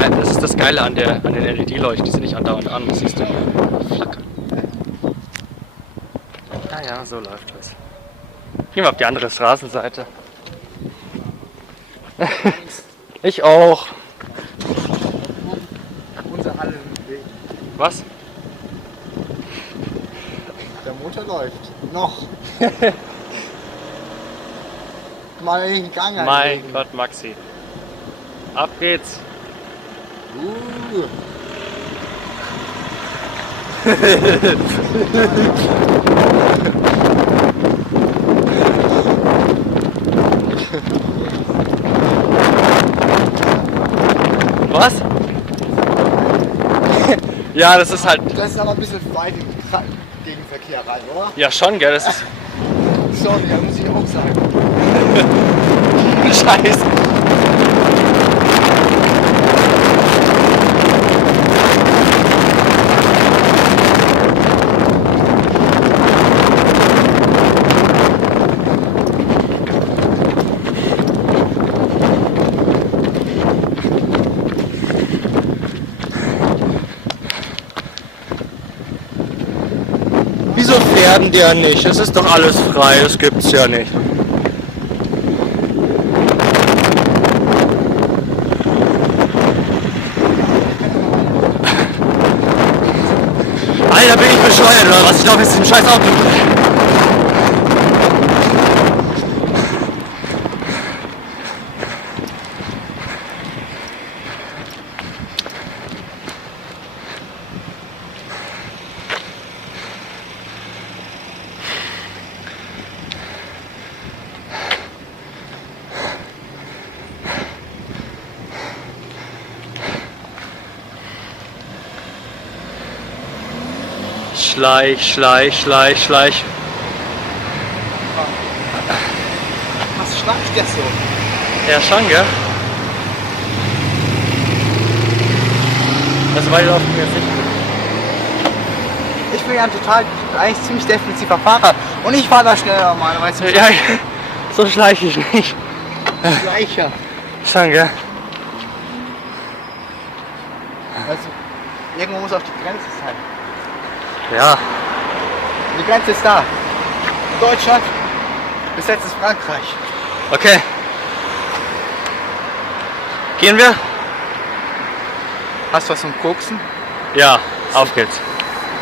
das ist das Geile an den LED-Leuchten, die sind nicht andauernd an, das siehst du. Flackern. Ja, so läuft das. Gehen wir auf die andere Straßenseite. Ich auch. Unser Hallen. Was? Der Motor läuft. Noch. Mal in den Gang Mein einlegen. Gott, Maxi. Ab geht's. Was? Ja, das ist halt. Das ist aber ein bisschen weit im Gegenverkehr rein, oder? Ja, schon, gell? Das ist. Sorry, ja, muss ich auch sagen. Scheiße. Wieso fähren die ja nicht? Es ist doch alles frei, das gibt's ja nicht. Alter, bin ich bescheuert oder was? Ich laufe jetzt in den scheiß Auto. Schleich. Was schnappt der so? Ja, schon, gell? Also weil laufen wir jetzt nicht. Ich bin ja eigentlich ziemlich defensiver Fahrer. Und ich fahre da schneller normalerweise. Ja, so schleiche ich nicht. Gleicher. Schon, gell? Also, irgendwo muss auf die Grenze sein. Ja. Die Grenze ist da. Deutschland, bis jetzt ist Frankreich. Okay. Gehen wir? Hast du was zum Koksen? Ja, auf geht's.